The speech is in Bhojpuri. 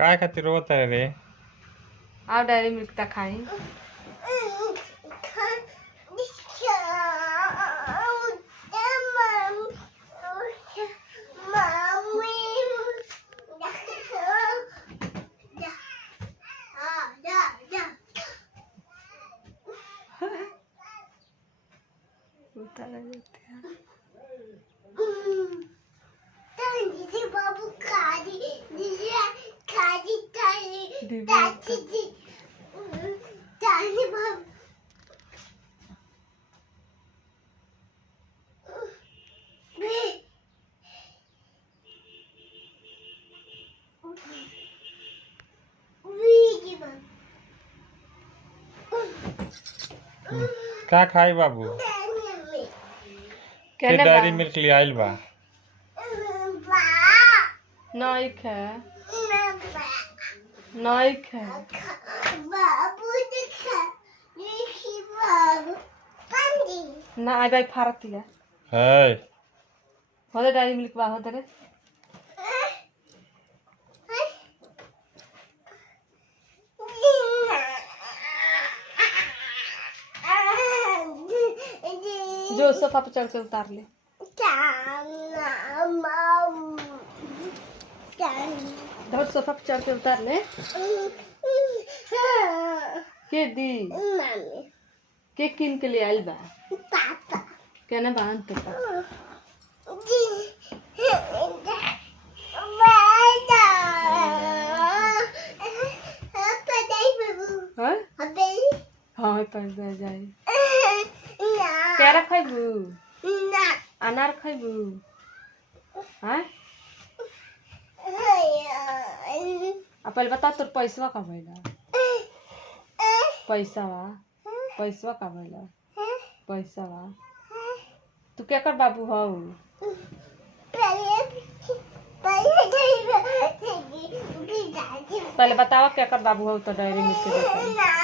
काय खातिर रोता है रे? आओ डेयरी मिल्क ता खाई। बाबू खाजी खाजी का खाई बाबू? के डेयरी मिल्क ले आइल बा? नहीं खे नहीं खे ना आई भाई फारती है होदे डेयरी मिल्क बा होदे रे जो सोफा पे चढ़ के उतार ले धर सोफा पे चढ़ के उतार ले के दी के किन के लिए आइल बा पापा केना बांध तो हाँ पर जाए केरा खाइबू अनार खाइबू हाँ पहले बता तोर पैसवा का भइला पैसवा का भइला पैसवा तू केकर बाबू हौ पहले बतावा केकर बाबू हौ तो डेयरी मिल्क के